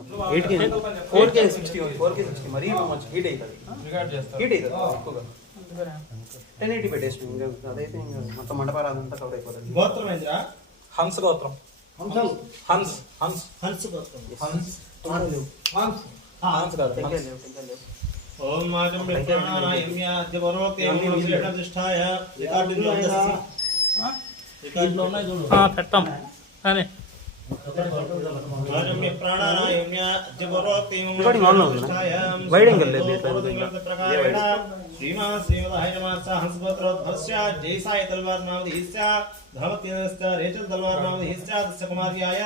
8K 4K 60 4K 60 మరీ much heat అవుతుంది heat అవుతుంది ఎక్కువగా 1080 పెట్టేసి అదైతే ఇంకా మొత్తం మండపారాదంతా కవర్ అయిపోతుంది. గోత్రం ఏంద్రా? హంస గోత్రం. హన్స్ హన్స్ హన్స్ గోత్రం. హన్స్ హన్స్ హన్స్ కాదు. టెంకాయ లేవు ఓం మాజం ప్రాణాయామ్య అద్యవరోక్తే శ్రేష్ఠాయ రికార్డులో ఉన్నాయి చూడు. పెడతాం కానీ మాజం ప్రాణాయామ్య అద్యవరోక్తే శ్రేష్ఠాయ వైడ్ యాంగిల్ లేదు శ్రీమాన్ శ్రీమదాయ నమః హంసపత్రోద్భవస్య జైసాయ తల్వార్ నామధీస్య ధర్మతేజస్య రేచల్ తల్వార్ నామధీస్య తస్య కుమార్యాయ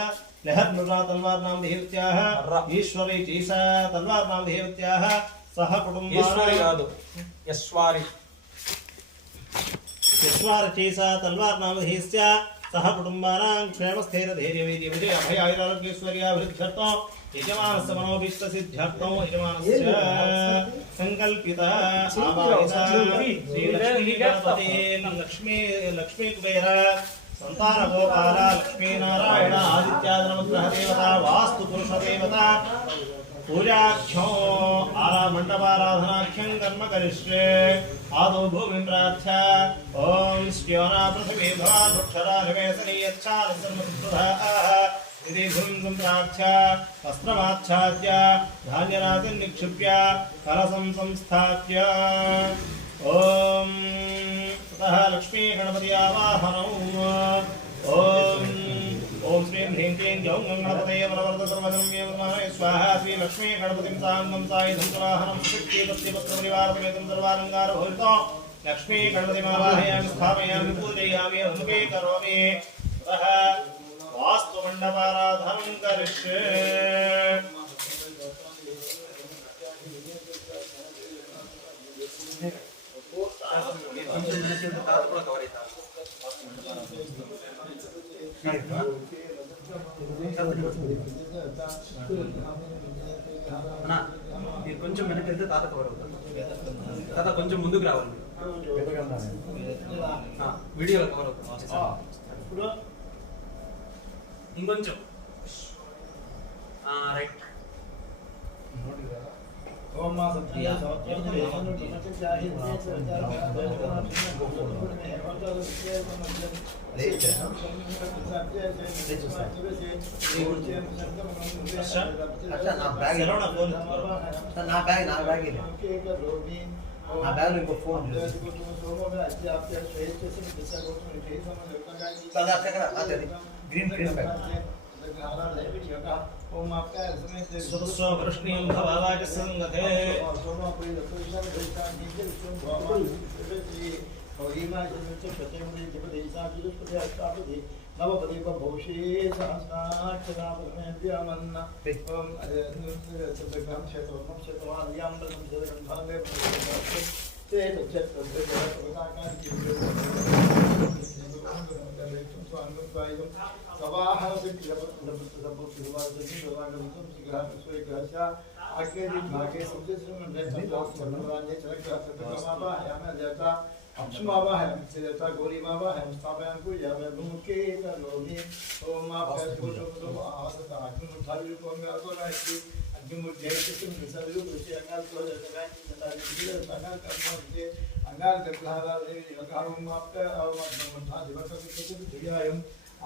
లహర్ నురా తల్వార్ నామధీత్యాః ఈశ్వరీ జైసా తల్వార్ నామధీత్యాః సహ కుటుంబ ఈశ్వరి కాదు యశ్వారి యశ్వార జైసా తల్వార్ నామధీస్య సహ కుటుంబానాం క్షేమస్థైర్య ధైర్యవేది విజయ అభయ ఆయురారోగ్యైశ్వర్యాభివృద్ధ్యర్థం యజమానస్య మనోభీష్టసిద్ధ్యర్థం యజమానస్య సంకల్పిత ఆవాహిత లక్ష్మీ కుబేర సంతాన గోపాల లక్ష్మీనారాయణ ఆదిత్యాదనమగ్రహ దేవత వాస్తు పురుష దేవత పూజాఖ్యం మండపారాధనాఖ్యం కర్మ కరిష్యే ఆదో భూమిం ప్రార్థ ఓం శ్యోనా పృథివీ భవాన్ వృక్షరా నివేశనీయచ్ఛాదసర్వసుప్రభాః ఇదే భూమిం సంప్రార్థ వస్త్రమాచ్ఛాద్య ధాన్యరాశిం నిక్షిప్య కలశం సంస్థాప్య ఓం తతః లక్ష్మీ గణపతి ఆవాహనం ఓం ఓం శ్రీం హ్రీం క్లీం గ్లౌం గణపతయే వరవరద సర్వగమ్యమాయ స్వాహా శ్రీ లక్ష్మీ గణపతిం సాంగం సాయుధం వాహనం శక్తిపత్తి పత్రపరివారమేతం సర్వాలంకారభూరితం లక్ష్మీ గణపతిమావాహయామి స్థాపయామి పూజయామి అద్భుతే కరోమి తతః వాస్తు మండపారాధనం కరిష్యే. మీరు కొంచెం వెనక్కి వెళ్తే తాత కవర్ అవుతారు. తాత కొంచెం ముందుకు రావాలి, వీడియోలో కవర్ అవుతుంది. ఇంకొంచెం రైట్. నా బ్యాగ్ ఇంకో ఫోన్ గ్రీన్ గ్రీన్ బ్యాగ్. సుదృశ్యం భవాజ సంగతే నవపది భూషే సహస్రాక్షరామన్న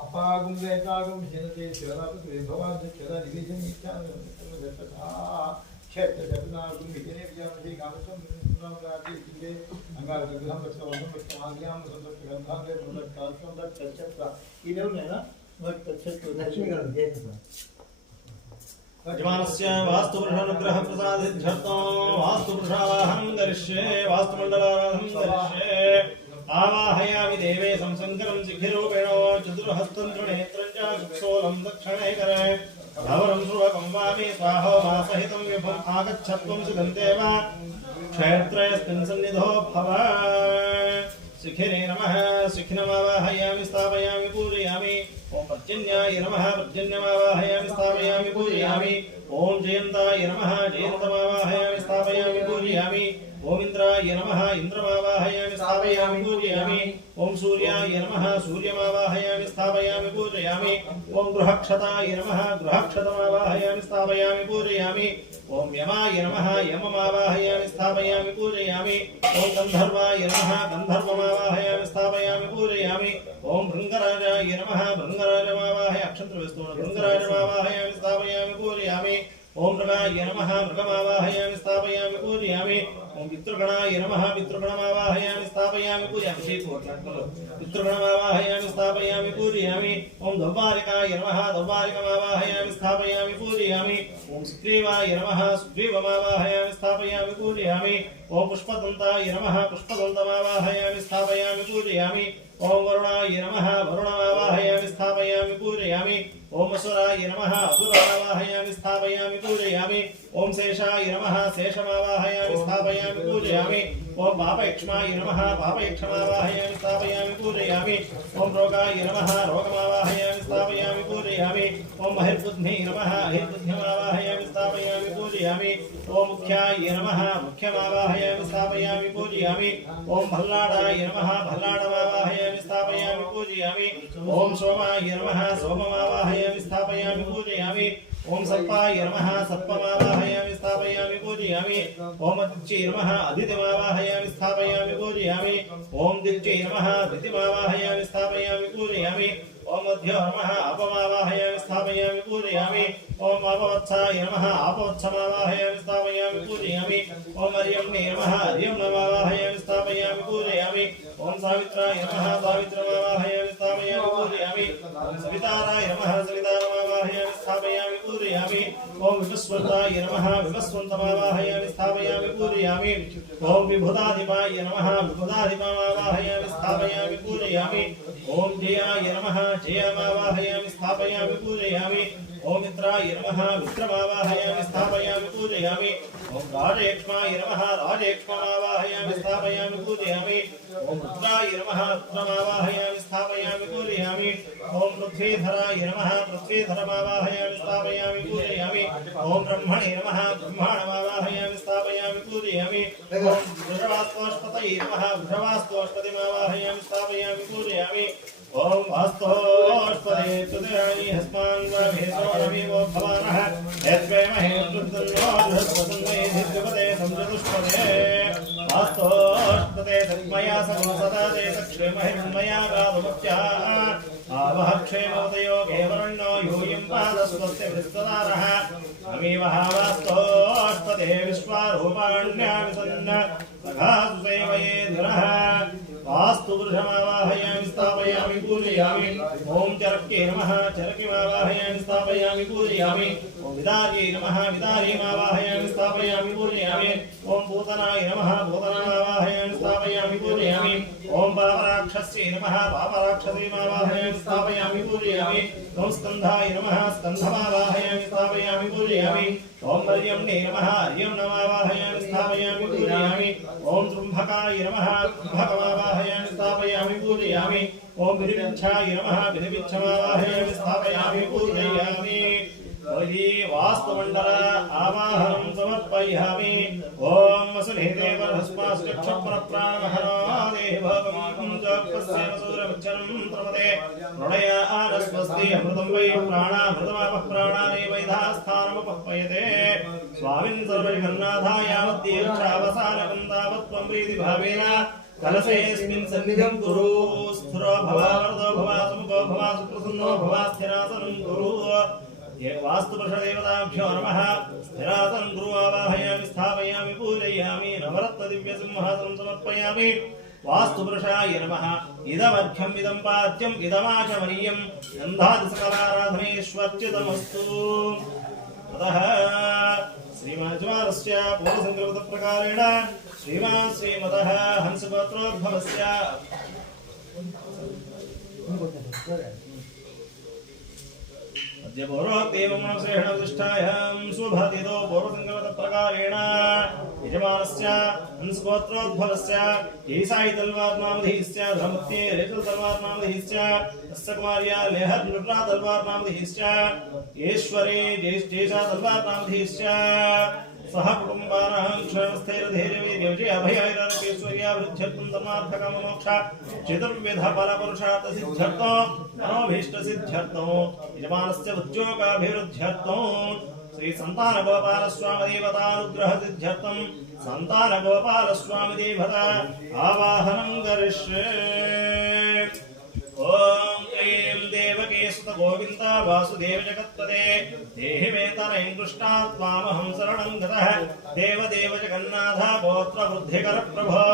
అపాగం వేతాగం జనతే శివరాపతి భవాన్ చర డివిజన్ ఇచ్చా క్షేత్ర జగన్నాథం విజయ విజయమతి కామసం సునామరాతి ఇదే అంగార గ్రహం వస్తవం ఆగ్యాం సంతోష గంధాంగే ప్రదక్ కాల్సం దట్ చచ్చత్ర ఇదే ఉన్నాయా వట్ చచ్చత్ర లక్ష్మీ గారు చేయండి. యజమానస్య వాస్తు పురుషానుగ్రహ ప్రసాదిత్యర్థం వాస్తు పురుషావాహనం కరిష్యే వాస్తు మండలారాధనం కరిష్యే. ఆవాహయామి దేవే సంసంకరం శిఖిరూపేణ చతుర్హస్తం త్రినేత్రం చ సుక్షోలం దక్షిణే కరే ధవరం ధ్రువకం వామి స్వాహో మాసహితం విభం ఆగచ్చత్వం సుగంధేవ క్షేత్రయస్మిన్ సన్నిధో భవ. శిఖిరే నమః శిఖినమావాహయామి స్థాపయామి పూజయామి. ఓం పర్జన్యాయ నమః పర్జన్యమావాహయామి స్థాపయామి పూజయామి. ఓం జయంతాయ నమః జయంతమావాహయామి స్థాపయామి పూజయామి. ओम इंद्राय नमः इंद्रमावाहयामि स्थापयामि पूजयामि ओम सूर्याय नमः सूर्यमावाहयामि स्थापयामि पूजयामि ओम गृहक्षताय नमः गृहक्षतमावाहयामि स्थापयामि पूजयामि ओम यमाय नमः यममावाहयामि स्थापयामि पूजयामि ओम गंधर्वाय नमः गंधर्वमावाहयामि स्थापयामि पूजयामि ओम भृंगराजाय नमः भृंगराजमावाहय अक्षंत्रवस्तु भृंगराजमावाहयामि स्थापयामि पूजयामि ओम मृगाय नमः मृगमावाहयामि स्थापयामि पूजयामि ओम पितृगणाय नमः पितृगणमावाहयामि स्थापयामि पूजयामि पितृगणमावाहयामि स्थापयामि पूजयामि ओम दौर्वारिकाय नमः दौर्वारिकमावाहयामि स्थापयामि पूजयामि ओम सुग्रीवाय नमः सुग्रीवमावाहयामि स्थापयामि पूजयामि ओम पुष्पदन्ताय नमः पुष्पदन्तमावाहयामि स्थापयामि पूजयामि ओम वरुणाय नमः वरुणमावाहयामि स्थापयामि पूजयामि ओम असुराय नमः असुरमावाहयामि स्थापयामि पूजयामि ओम शेषाय नमः शेषमावाहयामि स्थापयामि पूजयामि ओम पापयक्ष्माय नमः पापयक्षमावाहयामि स्थापयामि पूजयामि ओम रोगाय नमः रोगमावाहयामि स्थापयामि पूजयामि ओम महिर्बुद्ध्यै नमः महिर्बुद्ध्यमावाहयामि स्थापयामि पूजयामि ओम मुख्याय नमः मुख्यमावाहयामि स्थापयामि पूजयामि ओम भल्लाडाय नमः भल्लाडमावाहयामि स्थापयामि पूजयामि ओम सोमाय नमः सोममावाहयामि स्थापयामि पूजयामि ओम सर्पाय नमः सर्पमावाहयामि स्थापयामि पूजयामि ओम अदित्यै नमः अदितिमावाहयामि स्थापयामि पूजयामि ओम दित्यै नमः दितिमावाहयामि स्थापयामि पूजयामि ओम मध्यो नमः अपमावाहयामि स्थापयामि पूजयामि ओम अपवत्साय नमः अपवत्समावाहयामि स्थापयामि पूजयामि ओम अर्यम्णे नमः अर्यम्णमावाहयामि स्थापयामि पूजयामि ओम सावित्राय नमः सावित्रमावाहयामि स्थापयामि पूजयामि ओम सविताराय नमः सवितारमावाहयामि स्थापयामि पूजयामि ओम विवस्वताय नमः विवस्वन्तमावाहयामि स्थापयामि पूजयामि ओम विभुताधिपाय नमः विभुताधिपमावाहयामि स्थापयामि पूजयामि ओम जयाय नमः जयमावाहयामि स्थापयामि पूजयामि ओम मित्राय नमः मित्रमावाहयामि स्थापयामि पूजयामि ओम राजेक्ष्माय नमः राजेक्ष्ममावाहयामि स्थापयामि पूजयामि ओम रुद्राय नमः रुद्रमावाहयामि स्थापयामि पूजयामि ओम पृथ्वीधराय नमः पृथ्वीधरमावाहयामि स्थापयामि पूजयामि ओम ब्रह्मणे नमः ब्रह्माणमावाहयामि स्थापयामि पूजयामि ओम वृषभास्त्वष्पतये नमः वृषभास्त्वष्पतिमावाहयामि स्थापयामि पूजयामि ओम वास्तोष्पदे तुदयानि हस्मान् वभेदोरमिवो भवानः यद्वे महेन्द्रदन्नो बृहस्पतन्वये धिद्युपदे संजतुष्पदे वास्तोष्पदे सत्मया समसदते तक्षेमहिर्मया गावमुख्या आवह क्षेमोदयो घेवरण्यो यूयं पादस्वस्य विस्तदारः अमीवः वास्तोष्पदे विश्वारूपाण्याविसन्न सखासु सेवये धुरः वास्तु पुरुषमावाहयामि स्थापयामि पूजयामि ओम चरके नमः चरकिमावाहयामि स्थापयामि पूजयामि ओम विदार्ये नमः विदार्यमावाहयामि स्थापयामि पूजयामि ओम भूतनाय नमः भूतनामावाहयामि स्थापयामि पूजयामि ओम पापराक्षस्ये नमः पापराक्षसीमावाहयामि स्थापयामि पूजयामि ओम स्कन्धाय नमः स्कन्धमावाहयामि स्थापयामि पूजयामि ओम अर्यम्णे नमः अर्यम्णमावाहयामि स्थापयामि पूजयामि ओम त्रुम्भकाय नमः त्रुम्भकमावाहयामि स्थापयामि पूजयामि ओम विरिविच्छाय नमः विरिविच्छमावाहयामि स्थापयामि पूजयामि वास्तुमण्डल आवाहनं समर्पयामि ओम वसुदेव भस्मास्यक्षप्रप्राणहरादेवं जपस्य सूरमच्छनं प्रमदे प्रणय आरस्वस्ति अमृतं वै प्राणामृतमापः प्राणानेव यथास्थानमुपह्वयते स्वामिन् सर्वजगन्नाथायावद्दीर्घावसानकं तावत् त्वं प्रीतिभावेन कलशेऽस्मिन् सन्निधिं कुरु स्थिरो भव वरदो भव सुमुखो भव सुप्रसन्नो भव स्थिरासनं कुरु ये वास्तुपुरुषदेवताभ्यो नमः स्थिरासनं कुरु आवाहयामि स्थापयामि पूजयामि नवरत्नदिव्यसिंहासनं समर्पयामि वास्तुपुरुषाय नमः इदमर्घ्यम् इदं पाद्यम् इदमाचमनीयम् गन्धादिसकलाराधनेष्वर्चितमस्तु अतः श्रीमज्वारस्य पूर्वसङ्कल्पप्रकारेण श्रीमान् श्रीमतः हंसगोत्रोद्भवस्य अद्य पौरोक्तेवं श्रेष्ठप्रतिष्ठायां शुभतितो पूर्वसङ्कल्पप्रकारेण यजमानस्य हंसगोत्रोद्भवस्य ईसाई तलवार नामधेयस्य धर्मत्ये रेचल तलवार नामधेयस्य तस्य कुमार्या लेहर नुरा तलवार नामधेयस्य ईश्वरे ज्येष्ठा तलवार नामधेयस्य सह कुटुंबानां क्षणस्थैर्धैर्यवीर्यविजय अभयैरारोग्यैश्वर्या वृद्ध्यर्थं धर्मार्थकाममोक्ष चतुर्विध फलपुरुषार्थ सिद्ध्यर्थो मनोभीष्ट सिद्ध्यर्थो यजमानस्य उद्योगाभिवृद्ध्यर्थो श्री संतान गोपाल स्वामी देवतानुग्रह सिद्ध्यर्थं संतान गोपाल स्वामी देवता आवाहनं करिष्ये। ओम ऐं देवकी सुत गोविंद वासुदेव जगत्पदे देहि मे तनयं कृष्णात्मामहं शरणं गतः देवदेव जगन्नाथ गोत्र वृद्धिकर प्रभो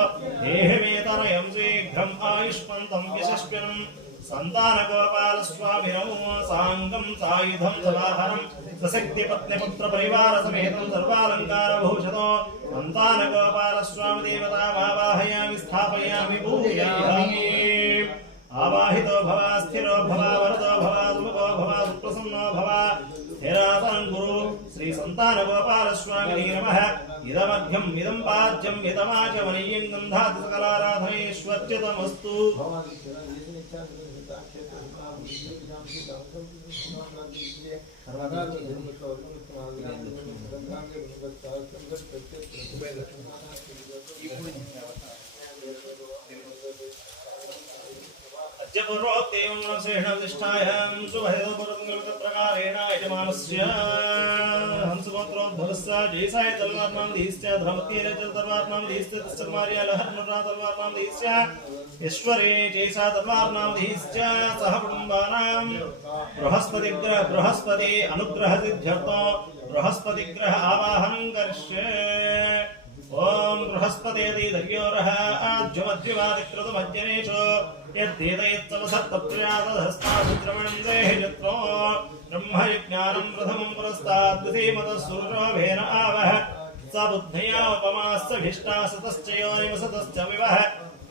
देहि मे तनयं शीघ्रम् आयुष्मन्तं यशस्विनं संतान गोपाल स्वामी नमो सांगं सायुधं सवाहनं सशक्ति पत्नी पुत्र परिवार समेतं सर्वालंकार भूषतो संतान गोपाल स्वामी देवता आवाहयामि स्थापयामि पूजयामि। आवाहितो भव स्थिरो भव वरदो भव सुमुखो भव सुप्रसन्नो भव स्थिरासनं गुरु श्री संतान गोपाल स्वामिने नमः। इदमध्यम् इदं पाद्यम् इदमाचमनीयं गन्धात् सकलाराधनेष्वर्चितमस्तु। पूर्वोक्तेवं श्रेष्ठनिष्ठायां शुभहेतुप्रकारेण यजमानस्य हंसगोत्रोद्भवस्य जयसाय तलवार नामधेयस्य धर्मत्ये रेचल तलवार नामधेयस्य तस्य कुमार्या लहर नुरा तलवार नामधेयस्य ईश्वरे जयसा तलवार नामधेयस्य सह कुटुंबानां बृहस्पति अनुग्रह सिद्ध्यर्थो बृहस्पतिग्रह आवाहनं करिष्ये। ओम बृहस्पतेति दर्योरः आज्यमद्यवादिकृतमज्जनेषु यद्देतयत्तमसत्तप्र्यातधस्ताद्रमणं देहि चत्रो ब्रह्मयज्ञानं प्रथमं पुरस्तात् द्वितीयमतः आवह स बुद्धया उपमास्सभीष्टासतश्च योनिमसतश्च विवह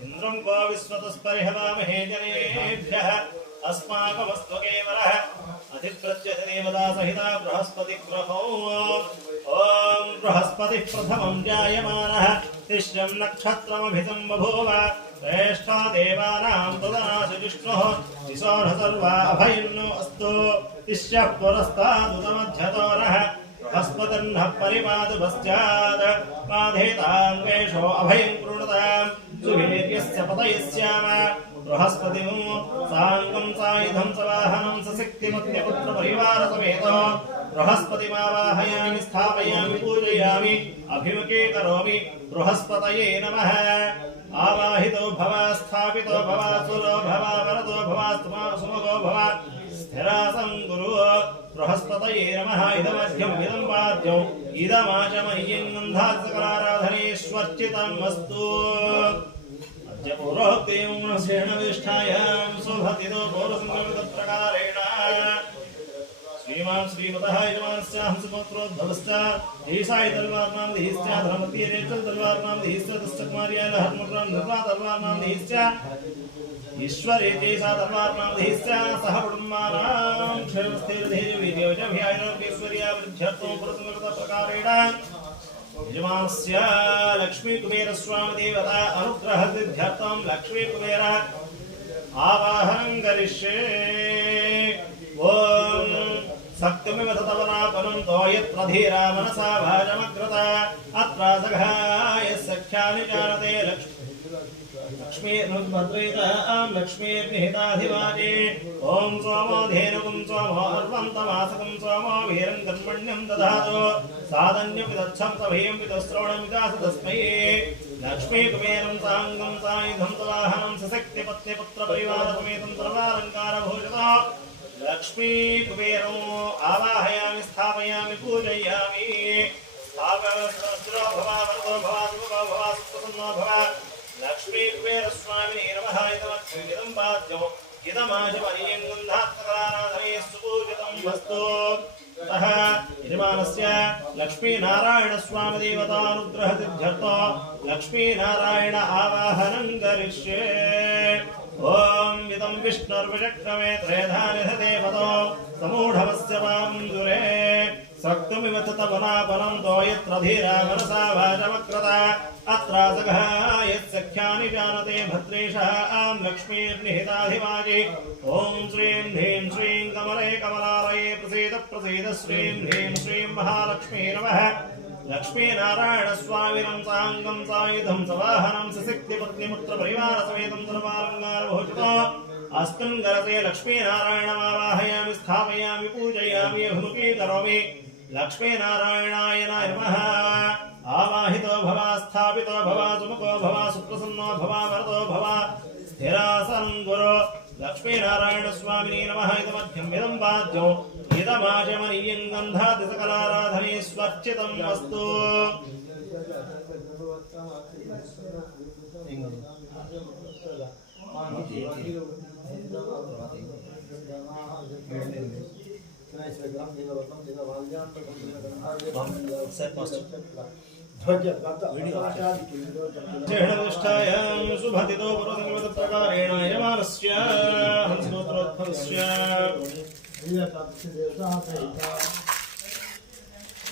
इन्द्रं को विश्वतस्परिहवामहे जनेभ्यः अस्माकमस्तु केवलः अधिप्रत्यति देवता सहिता बृहस्पति ग्रहो। ओम बृहस्पति प्रथमं जायमानः तिष्यं नक्षत्रमभितं बभूव श्रेष्ठो देवानां तदनाशजिष्णुः शिशोः सर्वा अभयन्नो अस्तु तिष्यः पुरस्तादुतमध्यतोरः बृहस्पतिर्नः परिपातु पश्चात् पाधेताङ्गेषो अभयं कृणुतां सुवीर्यस्य पतयस्याम बृहस्पतिं साङ्गं सायुधं सवाहनं सशक्तिमग्निपुत्र परिवार समेतो बृहस्पतिमावाहयामि स्थापयामि पूजयामि अभिमुखे करोमि बृहस्पतये नमः। आवाहितो भव स्थापितो भव सुरो भव वरदो भव सुमुखो भव स्थिरासनं गुरु बृहस्पतये नमः। इदमध्यम् इदं पाद्यम् इदमाचमनीयं गन्धात् सकलाराधनेष्वर्चितम् अस्तु। अद्य पूर्वोक्तेन श्रेष्ठनिष्ठायां शुभतितो पौरसंक्रमितप्रकारेण श्रीमान् श्रीमतः यजमानस्य हंसगोत्रोद्भवस्य जयसाय तलवार नामधेयस्य धर्मत्ये रेचल तलवार नामधेयस्य तस्य कुमार्या लहर नुरा तलवार नामधेयस्य ईश्वरे जयसा तलवार नामधेयस्य सह कुटुंबानां क्षणस्थैर्धैर्यवीर्यविजयैरारोग्यैश्वर्या वृद्ध्यर्थो पुरस्कृतप्रकारेण यजमानस्य लक्ष्मी कुबेर स्वामी देवता अनुग्रह सिद्ध्यर्थं लक्ष्मी कुबेर आवाहनं करिष्ये। ओम सक्तमिव ततवनापनं तो यत्प्रधीरा मनसा भाजमग्रता अत्रा सखाय सख्यानि जानते लक्ष्मीर्भद्रेतां लक्ष्मीर्निहिताधिवाजे ओम सोमो धेनुकं सोमो अर्वन्तमासकं सोमो वीरं कर्मण्यं दधातु साधन्यपिदच्छं सभयं पितस्रवणं विकास तस्मै लक्ष्मीकुबेरं साङ्गं सायुधं सवाहनं सशक्तिपत्नीपुत्र परिवारसमेतं सर्वालङ्कारभूषितो लक्ष्मी कुबेरो आवाहयामि स्थापयामि पूजयामि। स्थापयस्रो भव वरदो भव सुमुखो भव सुप्रसन्नो भव लक्ष्मी कुबेर स्वामिने नमः। इदं पाद्यम् इदमाचमनीयं गन्धात् सकलाराधनेषु पूजितम् अस्तु। ततः यजमानस्य लक्ष्मीनारायण स्वामी देवतानुग्रह सिद्ध्यर्थो लक्ष्मीनारायण आवाहनं करिष्ये। ओम इदं विष्णुर्विचक्रमे त्रयधा निधते पदो समूढमस्य वाञ्जुरे सक्तमिव ततवनापनं तो यत्र धीरा मनसा वाचमक्रता अत्रासगः यत्सख्यानि जानते भद्रेशः आं लक्ष्मीर्निहिताधिवाजे ॐ श्रीं ह्रीं श्रीं कमले कमलालये प्रसीद प्रसीद श्रीं ह्रीं श्रीं महालक्ष्मी नमः लक्ष्मीनारायणस्वामिनं साङ्गं सायुधं सवाहनं सशक्तिपत्निमुत्र परिवारसमेतं सर्वालङ्कारभूषितो अस्मिन् गरसे लक्ष्मीनारायणमावाहयामि स्थापयामि पूजयामि अभिमुखीकरोमि लक्ष्मीनारायणाय नमः आवाहितो भव स्थापितो भव सुमुखो भव सुप्रसन्नो भव वरदो भव स्थिरासनं गुरु लक्ष्मीनारायणस्वामिने नमः इदमध्यं इदं वाद्यो इदमाचमनीयं गन्धादिसकलाराधने स्वच्चितम् अस्तु निष्ठायां शुभतितो पुरोधकप्रकारेण यमानस्य हंसोत्रोद्भवस्य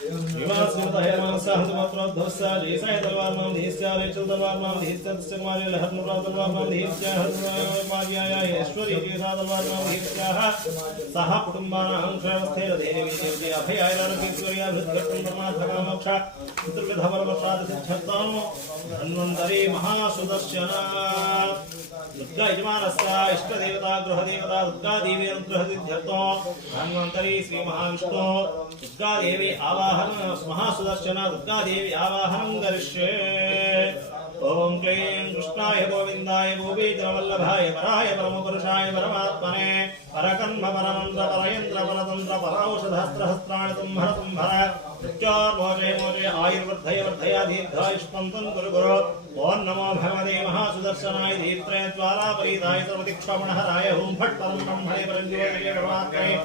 विवासमतहेमानसहस्रोद्भवस्य जयसाय तलवारनां धीस्य रेचल तलवारनां धीस्य तस्य कुमारी लहरनुरा तलवारनां धीस्य हनुमार्याय ऐश्वर्य जयसा तलवारनां धीस्याः सह कुटुम्बानां क्षयवस्थेन देवी देवी अभयाय रणकीश्वर्या भृत्यर्थं परमार्थकामोक्ष पितृविधवरमत्रादसिद्धर्थं धन्वन्तरी महासुदर्शना दुर्गा यजमानस्य इष्टदेवता गृहदेवता दुर्गा देवी अनुग्रहसिद्ध्यर्थं धन्वन्तरी श्री महाविष्णु दुर्गा देवी आवाहन महासुदर्शन दुर्गा देवी आवाहनं करिष्ये ओम क्लीं कृष्णाय गोविन्दाय गोपीजनवल्लभाय वराय परमपुरुषाय परमात्मने परकर्म परमन्त्र परयन्त्र परतन्त्र परौषधस्त्रहस्त्राणि तुम्भर तुम्भर मृत्योर्मोचे मोचे आयुर्वर्धय वर्धय दीर्घायुष्मन्तं कुरु कुरु ओम नमो भगवते महासुदर्शनाय दीप्त्रे ज्वालापरीताय सर्वदिक्षोमणहराय हुं फट् परं ब्रह्मणे परञ्ज्योतिरे परमात्मने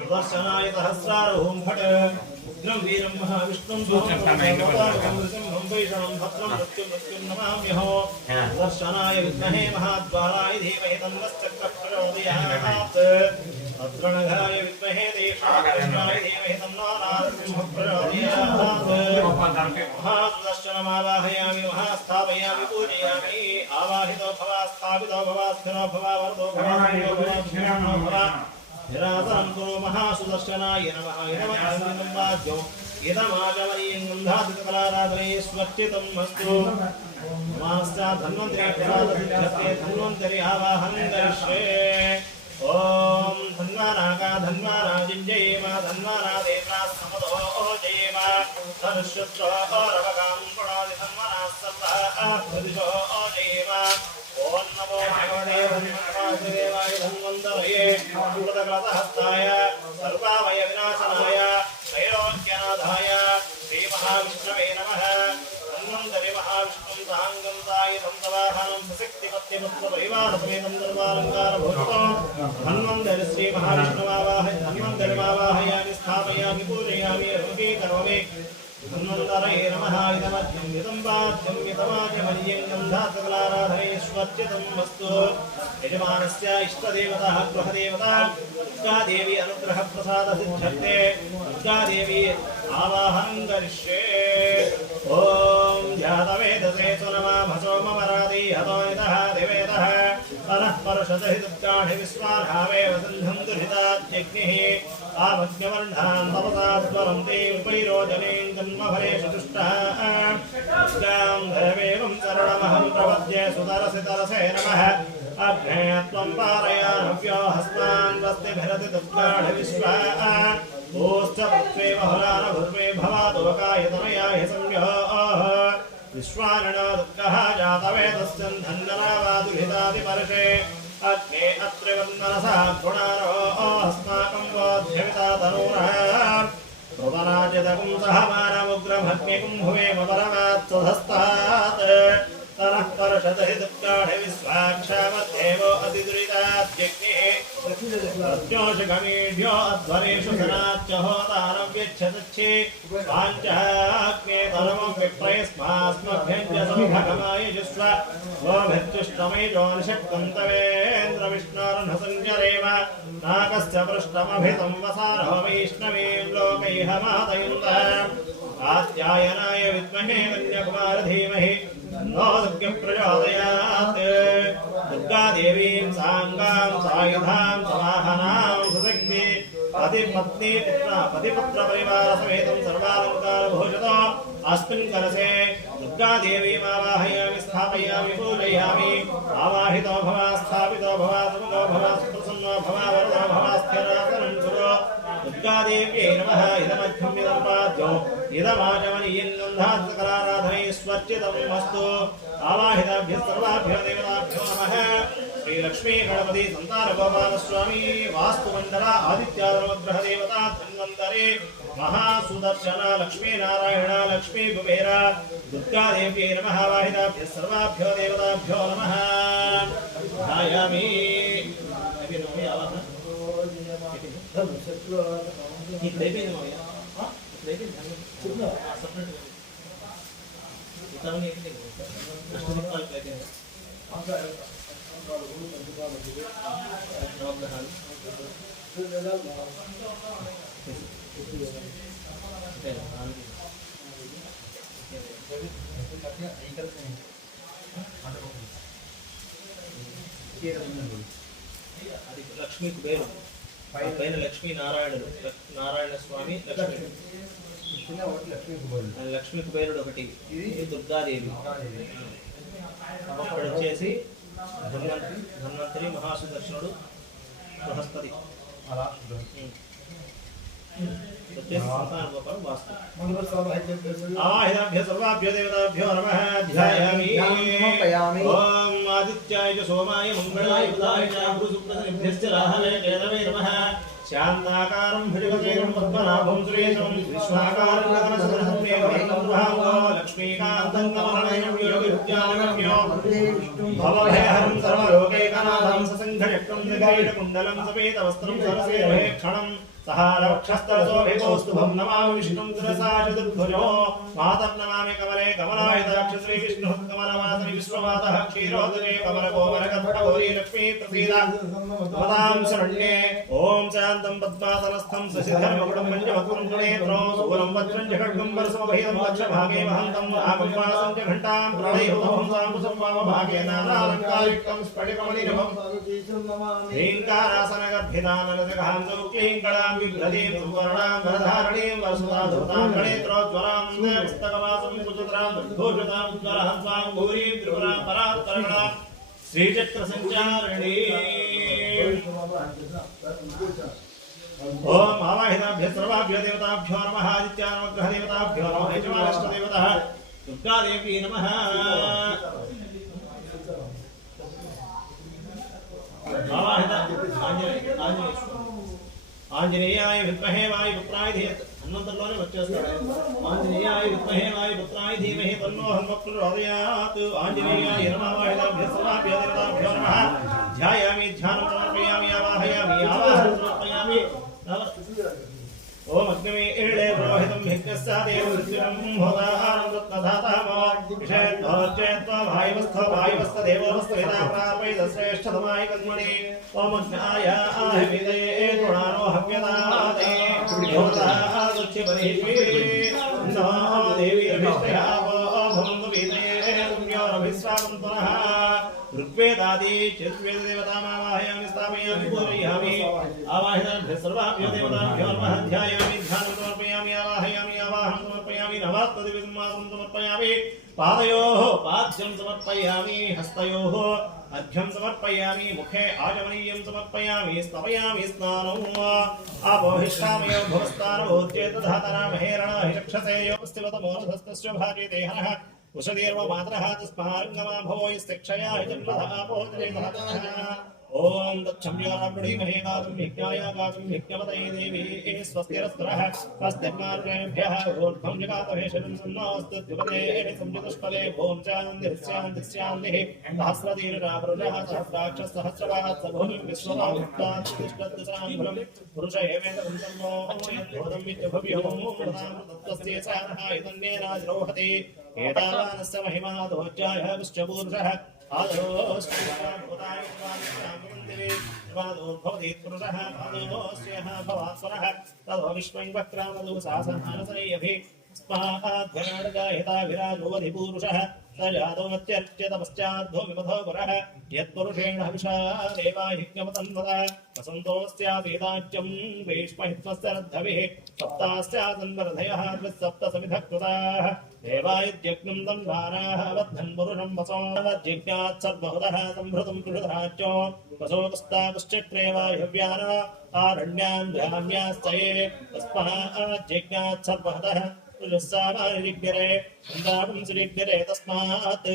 सुदर्शनाय सहस्रार हुं फट् उग्रं वीरं महाविष्णुं सूत्रं वैषणं भद्रं मृत्युं नमाम्यहो दर्शनाय विद्महे महाद्वाराय धीमहि तन्नश्चक्रः प्रचोदयात् अत्रणघाय विद्महे देशाय धीमहि तन्नो नारसिंहः प्रचोदयात् महासुदर्शनमावाहयामि महास्थापयामि पूजयामि आवाहितो भव स्थापितो भव स्थिरो भव वरदो भव निरासनं कुरु महासुदर्शनाय नमः इदमस्मिन् वाद्यो इदमाचमनीयं गन्धादिसकलाराधने स्वच्चितम् अस्तु नमस्ते धन्वन्तरि धन्वन्तरि आवाहनं करिष्ये ॐ धन्वानागा धन्वानाजिञ्जयेम धन्वानादेवता समदो जयेम धनुष्यत्रो रवगां पुणादि धन्वानाः सर्वाः प्रदिशो जयेम ॐ नमो भगवते धन्वन्तराय धन्वन्तरये कृतकलशहस्ताय सर्वामय विनाशनाय त्रैलोक्यनाथाय श्रीमहाविष्णवे नमः धन्वन्तरि महाविष्णुं साङ्गं सायुधं सवाहनं सशक्तिपत्निपुत्रपरिवारसमेतं सर्वालङ्कारभूषितं धन्वन्तरि श्रीमहाविष्णुमावाहयामि स्थापयामि पूजयामि अभिमुखीकरोमि धन्वन्तरये नमः इदमध्यं इदं वाद्यं यतमाचमनीयं गन्धादिसकलाराधने स्वच्चितम् अस्तु यजमानस्य इष्टदेवता गृहदेवता दुर्गा देवी अनुग्रहप्रसादसिद्ध्यर्थे दुर्गा देवी आवाहनं करिष्ये ॐ ध्यातवेदसे सुनमाभसो ममरादि हतोनितः दिवेदः परः परषदहि दुर्गाणि विश्वार्हावे वसन्धं दुरितात्यग्निः आवज्ञवर्णान् तपसास्वरन्ति उपैरोजनीं जन्मफलेषु दुष्टः दुर्गां धरमेवं शरणमहं प्रपद्ये सुतरसि तरसे नमः अग्ने त्वं पारयानव्यो हस्तान् वस्तिभिरति दुर्गाणि विश्वाः भूश्च पृथ्वी बहुलानभुर्वे भवादुवकाय तनयाय संयोः विश्वाननो दुर्गः जातवेदस्यन् धन्यनावादुहितादिपर्षे अग्ने अत्रिवन्ननसः गुणानो अस्माकं बोध्यविता तनूरः प्रवराजितकुं सह मानमुग्रमग्निकुं भुवेम परमात् स्वधस्तात् तनः परषदहि दुःखाढ विश्वाक्षामदेवो अतिदुरिताद्यज्ञे प्रत्योषगमीढ्यो अध्वरेषु सनाच्च होतारं व्यच्छतच्छे पाञ्चाग्ने तरमं विप्रयस्मास्मभ्यञ्च सौभगमाय जुष्व गोभिर्जुष्टमैजोनिषक्कन्तवेन्द्रविष्णोर्नसञ्जरेम नागस्य पृष्ठमभितं वसारो वैष्णवीं लोकैहमातयुन्तः आत्यायनाय विद्महे कन्याकुमार धीमहि नो दुर्गे प्रचोदयात् दुर्गादेवीं साङ्गां सायुधां समाहनां सुशक्ति पतिपत्नी पतिपुत्र परिवार समेतं सर्वालङ्कार भोजतो अस्मिन् कलशे दुर्गादेवीम् आवाहयामि स्थापयामि पूजयामि आवाहितो भव स्थापितो भव सुमुखो भव सुप्रसन्नो भव वरदो भव स्थिरासनं कुरु दुर्गादेव्यै नमः इदमध्यमिदम्पाद्यो इदमाचमनीयन्गन्धात्सकलाराधनैश्वर्चितम् अस्तु आवाहिताभ्यः सर्वाभ्यो देवताभ्यो नमः श्रीलक्ष्मी गणपति संतान गोपाल स्वामी वास्तुमंडल आदित्याधर्मग्रह देवता धन्वंतरे महासुदर्शन लक्ष्मी नारायण लक्ष्मी कुबेर दुर्गा देवी नमः वाहिताभ्यः सर्वाभ्यो देवताभ्यो नमः ध्यायामि लक्ष्मी कुबेर पैन लक्ष्मी नारायण नारायण स्वामी लक्ष्मी कुबेरुడు ఒకటి ఇది దుర్గాదేవి ఇక్కడ వచ్చేసి ధన్వంతరి మహాసుదర్శనుడు బృహస్పతి అలా आवाहिताभ्यः सर्वाभ्यो देवताभ्यो नमः ध्यायामि ओम आदित्याय च सोमाय मंगलाय बुधाय च गुरुशुक्रशनिभ्यश्च राहवे केतवे नमः शान्ताकारं भुजगशयनं पद्मनाभं सुरेशं विश्वाकारं गगनसदृशं मेघवर्णं लक्ष्मीकान्तं कमलनयनं योगिरुद्यानगम्यो भवभयहरं सर्वलोकैकनाथं ससङ्घचक्रं जगैडकुण्डलं सफेदवस्त्रं सरसेभेक्षणं सहारवक्षस्थलशोभितोस्तुभं नमामि विष्णुं शिरसा चतुर्भुजो मातर्नमामि कमले कमलायताक्ष श्रीविष्णुः कमलवासनि विश्वमातः क्षीरोदरे कमलकोमलकर्पटगौरी लक्ष्मी प्रसीद भवतां शरण्ये ॐ शान्तं पद्मासनस्थं शशिधरमकुटं पञ्चवक्त्रं त्रिनेत्रं शूलं वज्रं च खड्गं वरसमभेदं दक्षभागे वहन्तं नागं वासं च घण्टां प्रणयहुतं साम्बुसं वामभागे नानालङ्कारिक्तं स्फटिकमणिनभं ह्रीङ्कारासनगर्भितानलजगहां सौक्लीङ्कलां विग्रहीं सुवर्णां वरधारणीं वरसुधाधुतां गणेत्रोज्ज्वलां पुस्तकवासं कुचत्रां दुर्घोषतां उज्ज्वलां स्वां गौरीं त्रिपुरां परात्परगणां श्रीचक्रसञ्चारिणी ओम आवाहिताभ्यः सर्वाभ्यो देवताभ्यो नमः आदित्यानुग्रह देवताभ्यो नमः यजमानष्टदेवतः दुर्गादेवी नमः आंजनेयाय विद्महे वायुपुत्राय धीमहि हनुमंतल्लोने వచ్చేస్తాడు आंजनेयाय विद्महे वायुपुत्राय धीमहि तन्नो हनुमत् प्रचोदयात् आंजनेयाय नमः वाहिताभ्यः सर्वाभ्यो देवताभ्यो नमः ध्यायामि ध्यानं समर्पयामि आवाहयामि आवाहनं समर्पयामि ओम अग्निमे इळे पुरोहितं भिक्कस्सा देवऋषिं होदाहारं रत्नधातामविषयद्भवच्चेत्वा वायुवस्थ देवोवस्थिता प्रापयित श्रेष्ठतमाय कर्मणि ओम अग्नाय आहिविदये तुणानो हव्यदाते योदाहागुच्छ परिष्वे नमो देवी अभिष्टया भवन्तु विदये पुण्योरभिस्वामन्तनः ऋग्वेदादि चतुर्वेद देवतामावाहयामि स्थापयामि पूजयामि आवाहिताभ्यः सर्वाभ्यो देवताभ्यो नमः ध्यायामि ध्यानं समर्पयामि आवाहयामि आवाहनं समर्पयामि नवात्तदिविसंवासं समर्पयामि पादयोः पाद्यं समर्पयामि हस्तयोः अर्घ्यं समर्पयामि मुखे आचमनीयं समर्पयामि स्तपयामि स्नानम् आपोहिष्ठामयो भवस्तानोच्चेतधातनामहेरण हि चक्षसे योपस्थिवतमोषधस्तस्य भागे देहनः उषदीर्व मातरः तस्मारङ्गमा भवो यस्य क्षया जन्मधा भोजने ओम दक्षम्यारापड़ी महेगातुं यज्ञाय गातुं यज्ञपतये देवी स्वस्तिरस्त्रः स्वस्तिर्मार्गेभ्यः ऊर्ध्वं जगातवेशनं सन्नोऽस्तुत्युपते संयुतष्पदे ओम शान्तिः सहस्रदीर्घापुरुषः सहस्राक्षः सहस्रपात् सभूमिं विश्वमाहुत्वात् तिष्ठद्दशाङ्गुलं पुरुष एवेदं तन्नो यद्भूतं विद्युभव्यो तत्त्वस्य सारः इदन्येनाधिरोहति एतावानस्य महिमा दोज्जायः विश्वपूरुषः तदो विश्वङ्क्रामदो सासनानसनैयभि स्माद्भराडगाहिताभिराजोऽधिपूरुषः स जातोऽत्यर्च्यत पश्चाद्धो विमधो पुरः यत्पुरुषेण हविषा देवाहिज्ञमतन्वता वसन्तोऽस्यावेदाच्यं ग्रीष्महित्वस्य रद्धभिः सप्तास्यादन्वरधयः सप्तसमिधः कृताः देवायज्ञं तन्वाराः बद्धन् पुरुषं वसो जिज्ञात् सर्वहुतः संभृतं कृषधाच्यो वसोपस्तापश्चक्रेवायव्यान आरण्यान् ग्राम्याश्चये तस्माज्जिज्ञात् सर्वहुतः ऋजस्सामारिग्रे अन्दापुंसरिग्रे तस्मात्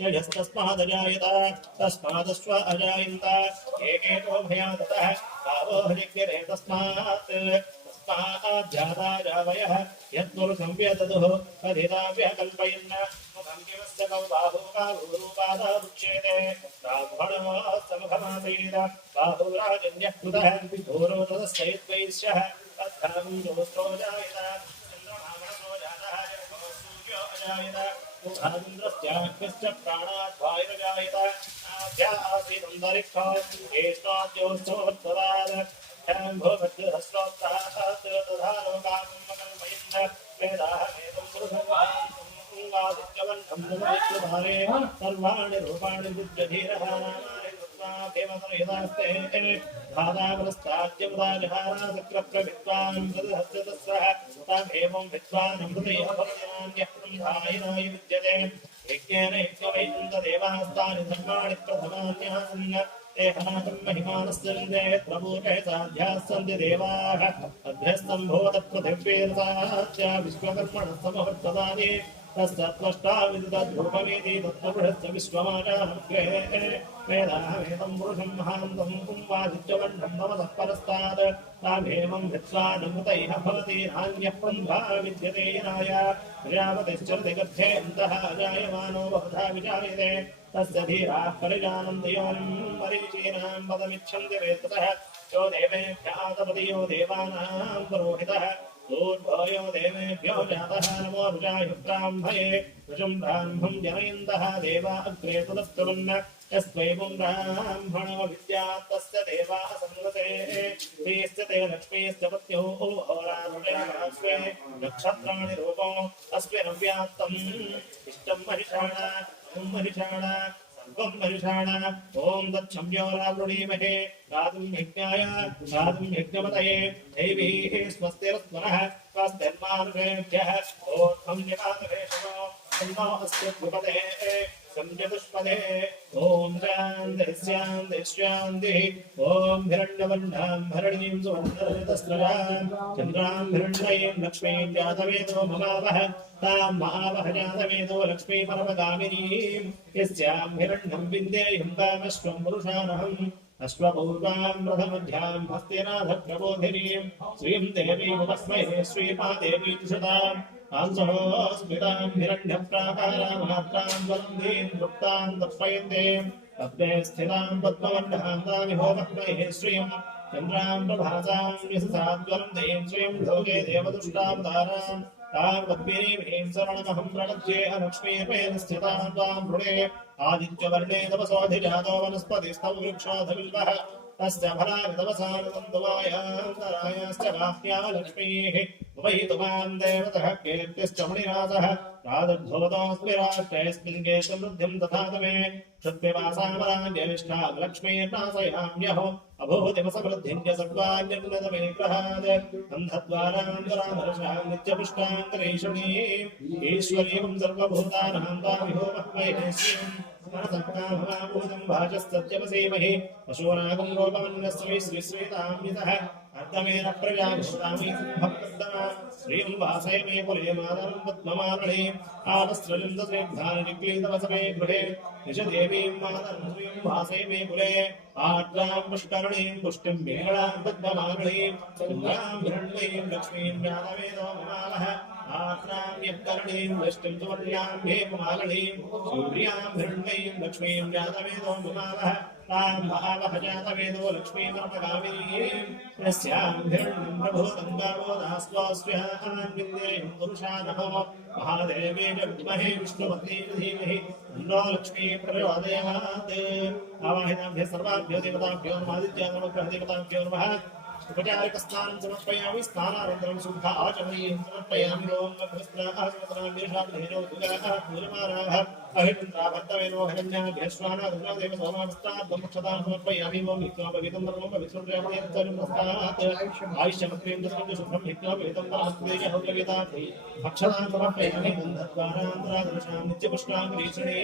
यजस्तस्मादजायत तस्मादश्व अजायन्त एकेतो भयादतः गावो हरिग्रे तस्मात् तस्माज्जाता जावयः यत्पुरुषं व्यददुः कथिताव्यकल्पयन् मुखं किमस्य कौ बाहुरूपादावुच्येते ब्राह्मणो समुखमासीद बाहुराजन्यः कृतः घोरो तदस्यैद्वैश्यः तद्धां दोषो जायत मुखादिन्द्रस्याग्निश्च प्राणाद्वायुर्जायत आध्यासीदन्तरिक्षो ज्येष्ठाद्योत्सवत्सदात् भूभद्रहस्रोत्तरात् तथा लोकामकल्पयन् वेदाः वेदं पुरुषवादित्यवन्तं भारे सर्वाणि रूपाणि विद्यधीरः नामानि कृत्वाभिमतयदास्ते भादापुरस्ताद्यमुदाजहारासक्रप्रविद्वान् तदहस्यतस्रः तमेवं विद्वान् अमृतयः भवनान्यः ब्रह्मायिनाय विद्यते यज्ञेन यज्ञवैकुण्ठदेवास्तानि धर्माणि प्रथमान्यः सन् ते हनाकं महिमानस्य प्रभूते साध्याः सन्ति देवाः अभ्यस्तम्भोतपृथिव्येर्साच्या विश्वकर्मणः समवर्तदानि तस्सत्त्वष्टाविदधूपमेति तत्त्वपुरुषस्य विश्वमाचारग्रे वेदाः वेदं पुरुषं महान्तं कुम्भादित्यवण्डं नमसः परस्तात् तामेवं विद्वानमृतैः भवति नान्यः पन्था विद्यते नाय प्रजापतिश्चरति गर्भेऽन्तः जायमानो बहुधा विजायते तस्य धीराः परिजानन्ति योनिं मरीचीनां पदमिच्छन्ति वेततः यो देवेभ्यातपति यो देवानां पुरोहितः ऊर्ध्वयो देवेभ्यो जातः नमो रुजायुक्ताम्भये ऋषं ब्राह्मं जनयन्तः देवा अग्रे तुदस्तुवन् यस्त्वैवं ब्राह्मणो विद्यात् तस्य देवाः संगते श्रीश्च ते लक्ष्मीश्च पत्युः होरारुणे नक्षत्राणि रूपो अस्मिन् अव्यात्तम् इष्टं महिषाण सर्वं महिषाण ॐ तच्छम्योरावृणीमहे गातुं यज्ञाय गातुं यज्ञपतये दैवीः स्वस्तिरस्वनः स्वस्तिर्मार्गेभ्यः ऊर्ध्वं जगातवेषणो तन्नो अस्त्युपते संजतुष्पदे ॐ शान्तिः ॐ हिरण्यवर्णां हरिणीं सुवर्णरजतस्रजां चन्द्रां हिरण्मयीं लक्ष्मीं जातवेदो ममावह तां महावह जातवेदो लक्ष्मी परमगामिनीं यस्यां हिरण्यं विन्देयं तामश्वं पुरुषानहम् अश्वपूर्वां रथमध्यां हस्तिनाथप्रबोधिनीं श्रीं देवीमुपस्महे श्रीपादेवी तुषताम् आंसहोस्मितां हिरण्यप्राकारामात्रां वलन्दीं तृप्तां तर्पयन्तीं पद्मे स्थितां पद्मवर्णां तामिहोपस्महे श्रियं चन्द्रां प्रभासां यशसाद्वलन्दीं श्रियं लोके देवदुष्टां तारां तां पद्मिनीं शरणमहं प्रणज्ये अलक्ष्मीर्मेण स्थितां त्वां वृणे आदित्यवर्णे तपसोऽधिजातो वनस्पतिस्तव वृक्षोऽधविल्वः तस्य फलावितवसानन्दवायान्तरायाश्च बाह्या लक्ष्मीः उपैतुमां देवतः कीर्तिश्च मणिराजः प्रादुर्भूतोऽस्मि राष्ट्रेऽस्मिन् केशवृद्धिं दधातु मे क्षुत्पिपासामराज्यनिष्ठा लक्ष्मीर्नाशयाम्यहो अभूतिमसमृद्धिं च सर्वाण्यग्नतमे ग्रहात् अन्धद्वारान्तराधर्षां नित्यपुष्टान्तरेषणीम् ईश्वरीयं सर्वभूतानां तामिहोमह्मैश्रीम् मनसक्कामहाभूतं भाजस्तत्यवसेमहि पशूनागं रोगमन्यस्मै श्रीश्वेतां यतः अर्धमेन प्रजाविश्वामि भक्त वर्धना श्रीं वासय मे कुले मातरं पद्ममालने आलस्रजं दशेभ्यानिक्लीतवसमे गृहे निशदेवीं मातरं श्रीं वासय मे कुले आर्द्रां पुष्करणीं पुष्टिं मेघलां पद्ममालनीं चन्द्रां हिरण्मयीं लक्ष्मीं यादवेदो ममालः आर्द्रां यत्करणीं वृष्टिं सुवर्ण्यां हेममालनीं सूर्यां हिरण्मयीं लक्ष्मीं यादवेदो ममालः तां महावहजातवेदो लक्ष्मीमर्पगामिनीं यस्यां हिरण्यं प्रभूतं गावो दास्वास्यां विद्येयं पुरुषानहो महादेवे च विद्महे विष्णुपत्नी धीमहि तन्नो लक्ष्मी प्रचोदयात्। आवाहिताभ्यः सर्वाभ्यो देवताभ्यो नमः आदित्यानामग्रहदेवताभ्यो नमः। उपचारिकस्नानं समर्पयामि स्नानानन्तरं शुद्ध आचमनीयं समर्पयामि ओम नमस्कृताः पूजमानाः अहितन्त्राभर्तवेनो हिरण्याभ्यश्वानादेव सोमावस्ताद्ब्रह्मक्षतां समर्पयामि ओम हित्वापवितं धर्मं पवित्रं आयुष्यमत्रें दशं शुभ्रं हित्वापवितं धर्मस्तेजहोत्रवेदात् अक्षतां समर्पयामि गन्धद्वारान्तरादर्शां नित्यपुष्णां रीक्षणे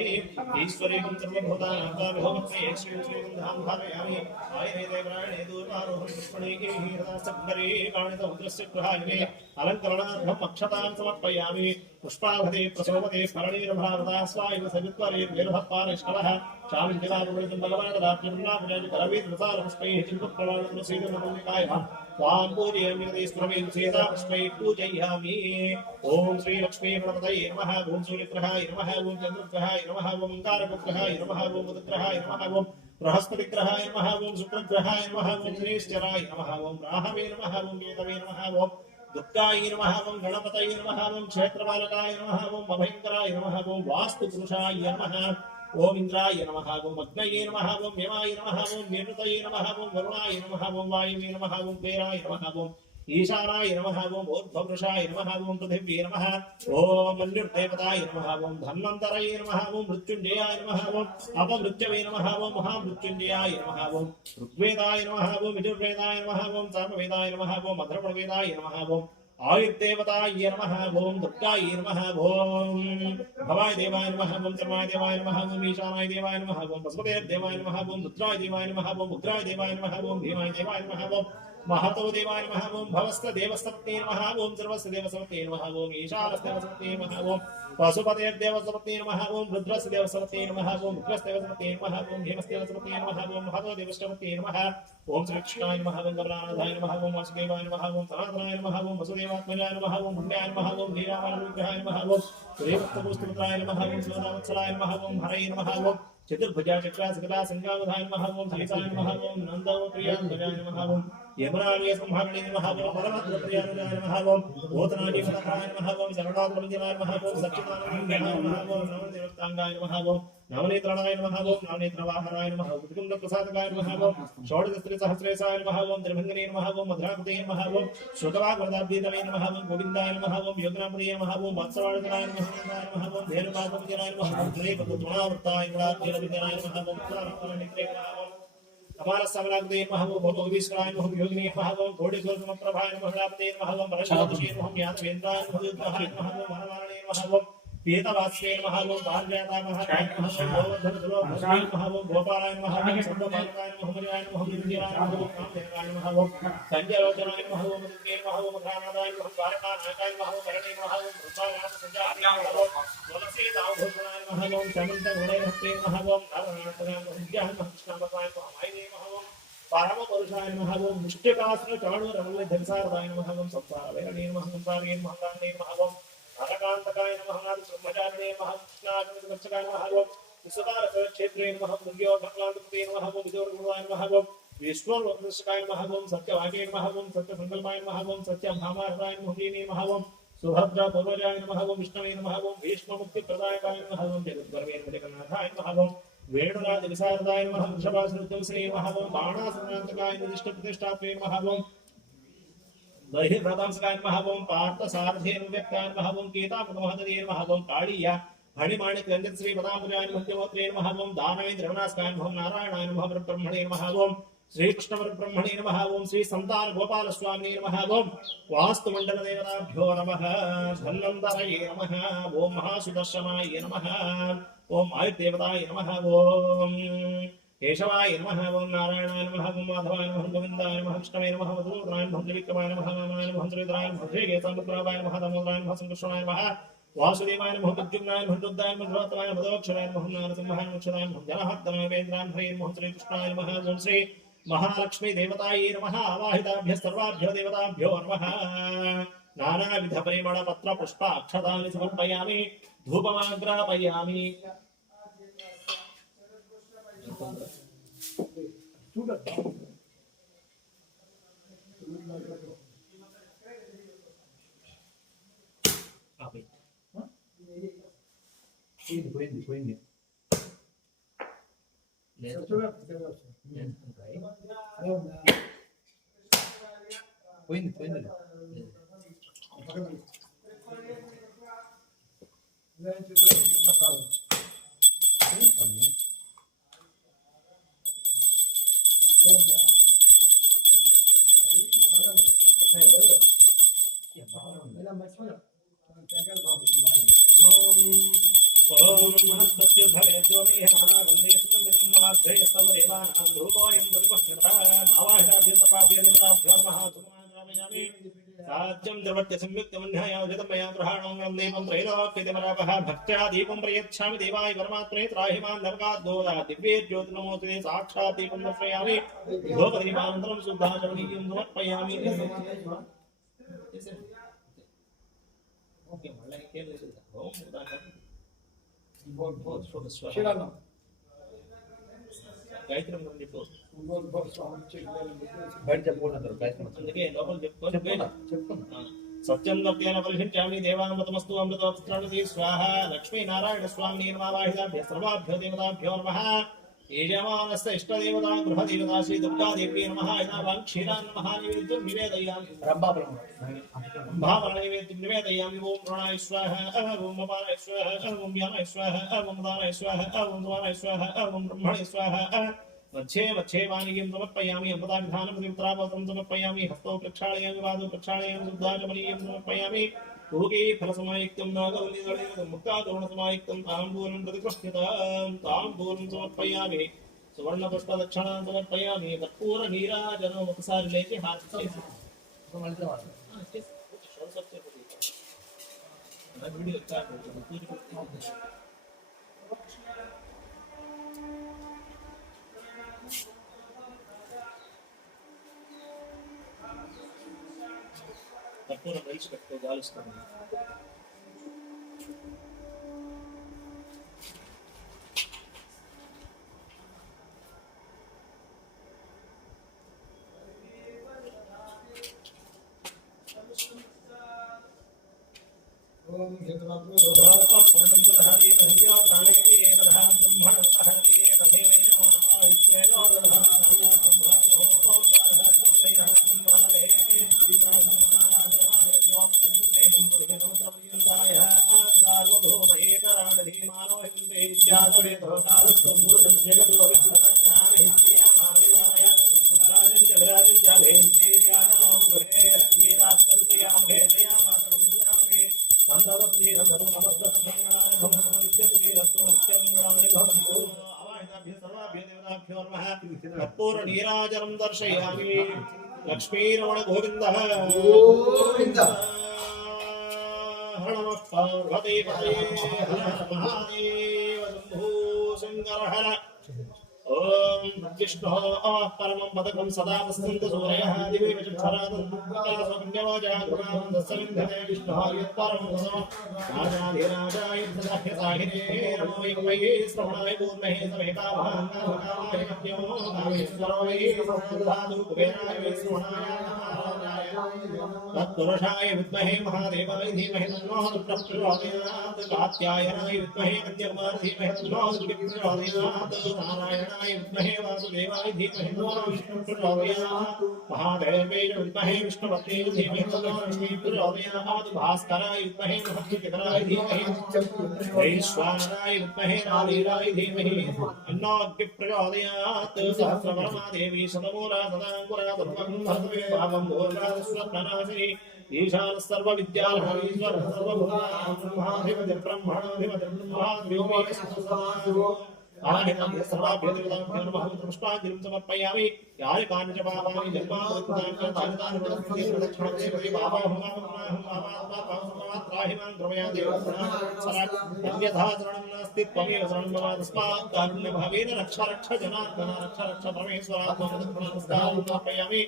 ईश्वरेकं सर्वभूतानां स्वामिहोमत्मये श्रीं श्रीगन्धां धारयामि आयुर्वेदे प्राणे दूर्वारोहं पुष्पणेके हीरदासब्बरे काणितमुद्रस्य गृहायने अलङ्करणार्थम् अक्षतां समर्पयामि पुष्पाभते प्रशोभते स्मरणीरभारता स्वायुः सवित्वरेर्वेलभत्पानिष्कलः चामिञ्जलारुणितं भगवानदाप्यमुन्नापुराजिकरवीन्द्रसारपुष्पैः चिन्मुत्प्रवादपुरसीदमूलिकायः त्वां पूजयामि स्मरमेन सीतापुष्पैः पूजयामि। ॐ श्रीलक्ष्मी गणपतये नमः ॐ सूर्यग्रहाय नमः ॐ चन्द्रग्रहाय नमः ॐ ओङ्कारग्रहाय नमः ॐ बुधग्रहाय नमः ॐ बृहस्पतिग्रहाय नमः ॐ शुक्रग्रहाय नमः ॐ शनिश्चराय नमः ॐ राहवे नमः ॐ केतवे नमः ॐ दुर्गाय नमः ॐ गणपतये नमः ॐ क्षेत्रपालकाय नमः ॐ अभयङ्कराय नमः ॐ वास्तुपुरुषाय नमः ॐ इन्द्राय नमः ॐ अग्नये नमः ॐ यमाय नमः ॐ निरुतये नमः ॐ वरुणाय नमः ॐ वायुवे नमः ॐ कुबेराय नमः ॐ ईशानाय नमः ॐ ऊर्ध्वपुरुषाय नमः ॐ पृथिव्ये नमः ॐ मन्युर्देवताय नमः ॐ धन्वन्तरये नमः ॐ मृत्युञ्जयाय नमः ॐ अपमृत्यवे नमः ॐ महामृत्युञ्जयाय नमः ॐ ऋग्वेदाय नमः ॐ यजुर्वेदाय नमः ॐ सामवेदाय नमः ॐ अथर्ववेदाय नमः ॐ आयुर्देवताय नमः ॐ दुर्गाय नमः ॐ भवाय देवाय नमः ॐ चर्माय देवाय नमः ॐ ईशानाय देवाय नमः ॐ वसुदेवाय नमः ॐ रुद्राय देवाय नमः ॐ उग्राय देवाय नमः ॐ भीमाय देवाय नमः ॐ महतो देवाय नमः ॐ भवस्य देवसपत्ने नमः ॐ सर्वस्य देवसपत्ने नमः ॐ ईशानस्य देवसपत्ने नमः ॐ पशुपतेर्देवसपत्ने नमः ॐ रुद्रस्य देवसपत्ने नमः ॐ उग्रस्य देवसपत्ने नमः ॐ भीमस्य देवसपत्ने नमः ॐ महतो देवसपत्ने नमः ॐ श्रीकृष्णाय नमः ॐ गमनानाथाय नमः ॐ वासुदेवाय नमः ॐ सनातनाय नमः ॐ वसुदेवात्मजाय नमः ॐ पुण्याय नमः ॐ वीरामानुग्रहाय नमः ॐ श्रीवत्सपुस्तपुत्राय नमः ॐ शिवनावत्सलाय नमः ॐ हरये नमः ॐ चतुर्भुजा चक्रा सकला संगावधाय नमः ॐ सहिताय नमः ॐ नन्दप्रियाय नमः ॐ यमुनाय संहारणे नमः ॐ परमद्रप्रियाय नमः ॐ भूतनाय नमः ॐ शरणात्मनिजनाय नमः ॐ सच्चिदानन्दाय नमः ॐ नवनिर्वक्तांगाय नमः ॐ नवनेत्रणाय नमः ॐ नवनेत्रवाहनाय नमः ॐ कुटुम्बप्रसादकाय नमः ॐ षोडशस्त्रिसहस्रेशाय नमः ॐ त्रिभङ्गने नमः ॐ मधुराकृते नमः ॐ श्रुतवाग्वदाब्दीतवे नमः ॐ गोविन्दाय नमः ॐ योगनापदे नमः ॐ वत्सवाणितनाय नमः ॐ धेनुपापविजनाय नमः ॐ त्रिपदुणावृत्ताय गुणाब्धिरविजनाय नमः ॐ पुराणनेत्रे नमः ॐ अमारसमलाग्दे नमः ॐ भोगविश्वराय नमः योगिने नमः ॐ घोडेश्वरसमप्रभाय नमः लापते नमः ॐ परशुरामशे नमः यादवेन्द्राय नमः युद्धहाय नमः ॐ वनमारणे नमः ॐ पीतवास्ये नमः ॐ पारिजाताय नमः ॐ गोवर्धनसुलोभद्रे नमः ॐ गोपालाय नमः ॐ सर्वपालकाय नमः मुनियाय नमः विद्याय नमः ॐ कामदेवाय नमः ॐ संजयलोचनाय नमः ॐ मधुके नमः ॐ मधुरानादाय नमः द्वारकानायकाय नमः ॐ भरणे नमः ॐ वृद्धानामसञ्जाताय नमः ॐ तुलसीदावभूषणाय नमः ॐ चमन्तगुणैर्हस्ते नमः ॐ नारायणाय नमः विद्याय नमः कृष्णाय नमः मायने नमः ॐ परमपुरुषाय नमः ॐ मुष्टिकासुरचाणूरमल्लधंसारदाय नमः ॐ संसारवेरणे नमः संसारे नमः गान्धे नमः ॐ नरकान्तकाय नमः ब्रह्मचारिणे नमः कृष्णागमनगच्छकाय नमः ॐ विश्वकारक्षेत्रे नमः दुर्योधनलान्तपते नमः ॐ विदुरगुरुवाय नमः ॐ विष्णुवर्धनकाय नमः ॐ सत्यवाक्ये नमः ॐ सत्यसङ्कल्पाय नमः ॐ सत्यभामाहराय नमः ॐ सुभद्रा पूर्वजाय नमः ॐ विष्णवे नमः ॐ भीष्ममुक्तिप्रदायकाय नमः ॐ जगद्गर्वेन्द्रजगन्नाथाय नमः ॐ वेणुराजविशारदाय नमः वृषभासुरध्वंसने नमः ॐ बाणासुरान्तकाय निर्दिष्टप्रतिष्ठात्रे नमः ॐ बहिर्भ्रतांसकाय नमः ॐ पार्थसारथेर्व्यक्ताय नमः ॐ केतापदमहदये नमः ॐ काळीया हणिमाणिक्यञ्जनश्री पदाम्बुजाय मुख्यमोत्रे नमः ॐ दानवे द्रवणास्काय नमः नारायणाय नमः ब्रह्मणे नमः ॐ श्रीकृष्णब्रह्मणे नमः ॐ श्री संतान गोपालस्वामिने नमः ॐ वास्तुमण्डलदेवताभ्यो नमः धन्वन्तरये नमः ॐ महासुदर्शनाय नमः ॐ आयुर्देवताय नमः ॐ केशवाय नमः ओम नारायणाय नमः ओम माधवाय नमः गोविन्दाय नमः विष्णवे नमः मधुसूदनाय नमः त्रिविक्रमाय नमः वामनाय नमः त्रिनेत्राय नमः श्रीकेशवपुत्राय नमः दामोदराय नमः संकृष्णाय नमः वासुदेवाय नमः प्रद्युम्नाय नमः रुद्राय नमः धृतराय नमः मधोक्षराय नमः नारसिंहाय नमः अक्षराय नमः जनार्दनाय वेन्द्राय नमः श्रीकृष्णाय नमः ओम श्री महालक्ष्मी देवतायै नमः आवाहिताभ्यः सर्वाभ्यो देवताभ्यो नमः नानाविध परिमळ पत्र पुष्प अक्षतानि समर्पयामि धूपमाग्रापयामि పోయింది ओम महत्सत्युद्भवेद्यो मे महागन्धे सुगन्धितं महाग्रहस्तव देवानां धूपोऽयं दुर्गुह्यतः नावाहिताभ्यस्तवाभ्यो देवताभ्यो महाधूमाग्रामयामि सात्यं द्रवट्य संयुक्तमन्यायोजितं मया ग्रहाणां दीपं त्रैलोक्यतिमरापः भक्त्या दीपं प्रयच्छामि देवाय परमात्मने त्राहि मां नरकाद्दोषा दिव्यज्योतिर्नमोऽस्तुते साक्षात् दीपं दर्शयामि धूपदीपानन्तरं शुद्धाचमनीयं समर्पयामि ओके मళ్ళీ ఇంకేం లేదు ఓం గాయత్రి మంత్రం చెప్పు బయట చెప్పుకుంటారు అందుకే లోపల చెప్పుకున్నా సత్యం సత్యేన పరిశించామి దేవామృతమస్తు అమృతోత్సరణి స్వాహ లక్ష్మీ నారాయణ స్వామిని నమావాహితాభ్య సర్వాభ్యో దేవతాభ్యో నమః యజమానస్య ఇష్టదేవతా గృహదేవతా శ్రీ దుర్గాదేవ్యై నమః యథావాన్ క్షీరాన్ మహానివేద్యం నివేదయామి भावनैवेद्यं निवेदयामि ओम प्राणाय स्वाहा ओम अपानाय स्वाहा ओम व्यानाय स्वाहा ओम दानाय स्वाहा ओम द्वाराय स्वाहा ओम ब्रह्मणे स्वाहा मध्ये वाणिज्यं समर्पयामि अमृताभिधानं पवित्रावतं समर्पयामि हस्तो प्रक्षालयामि पादौ प्रक्षालयामि शुद्धाचमनीयं समर्पयामि भोगे फलसमायुक्तं नागवल्लीदलेन मुक्तातोरणसमायुक्तं ताम्बूलं प्रतिगृह्यतां ताम्बूलं समर्पयामि सुवर्णपुष्पदक्षिणां समर्पयामि कर्पूरनीराजनं ఒకసారి లేచి హారతి చేసి वीडियो कर्पूर रईस कट्टो गालुस्तानु ओम कर्पूर नीराजनं दर्शयामि लक्ष्मीरमण गोविन्दः हर नमः पार्वती पतये हर महादेव शम्भो शङ्कर हर ओम विष्णु परमं पदकं सदा वसन्त सूर्यः दिवे विचक्षरादस्सलिन्धते विष्णुः यत्परं राजाधिराजाय साहिरे नमो वै श्रवणाय पूर्णहे समेताभाङ्गाय नमो नामेश्वराय धातु कुबेराय वै श्रवणाय तत्पुरुषाय विद्महे महादेवाय धीमहि तन्नो प्रचोदयात् कात्यायनाय विद्महे कन्याकुमार धीमहि तन्नो प्रचोदयात् नारायणाय विद्महे वासुदेवाय धीमहि तन्नो विष्णुः प्रचोदयात् महादेवाय विद्महे विष्णुपत्न्यै धीमहि तन्नो लक्ष्मीः प्रचोदयात् भास्कराय विद्महे बृहस्पतिधराय धीमहि वैश्वानराय विद्महे नालीराय धीमहि तन्नो अग्निः प्रचोदयात् सहस्रवर्मा देवी शतमूला सदाङ्कुरा सर्वं भावं भोगात् स्वप्ननाशिनी ईशान सर्व विद्यालयीश्वर सर्वभूतानां ब्रह्माधिपति ब्रह्मणाधिपति ब्रह्माधिपति आवाहितं सर्वाभ्येतृताभ्यो नमः पुष्पाञ्जलिं समर्पयामि यानि कानि च पापानि जन्मान्तरितानि च तानि प्रदक्षिणं पापाहुमात्राहिमां द्रवया अन्यथा शरणं नास्ति त्वमेव शरणं मम तस्मात् कारुण्यभावेन रक्ष रक्ष जनार्दन रक्ष रक्ष परमेश्वरात्मनमस्कारं समर्पयामि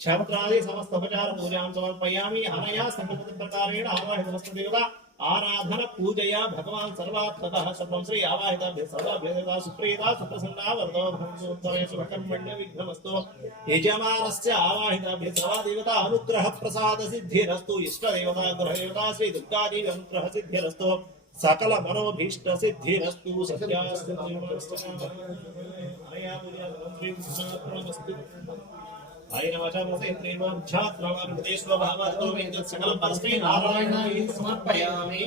क्षत्रादि समस्त उपचार पूजां समर्पयामि अनया संकल्पप्रकारेण आवाहितमस्तदेवता आराधन पूजया भगवान् सर्वात्मकः सर्वं श्री आवाहिताभ्यः सर्वाभ्यः सुप्रीता सुप्रसन्ना वरदो भवन्तु कर्मण्य विघ्नमस्तु यजमानस्य आवाहिताभ्यः सर्वादेवता अनुग्रह प्रसाद सिद्धिरस्तु इष्टदेवता गृहदेवता श्री दुर्गादेवी अनुग्रह सिद्धिरस्तु सकल मनोभीष्ट सिद्धिरस्तु सत्यास्तु अनया पूजा श्री कृष्णार्पणमस्तु सकल परस्मै नारायणाय समर्पयामि।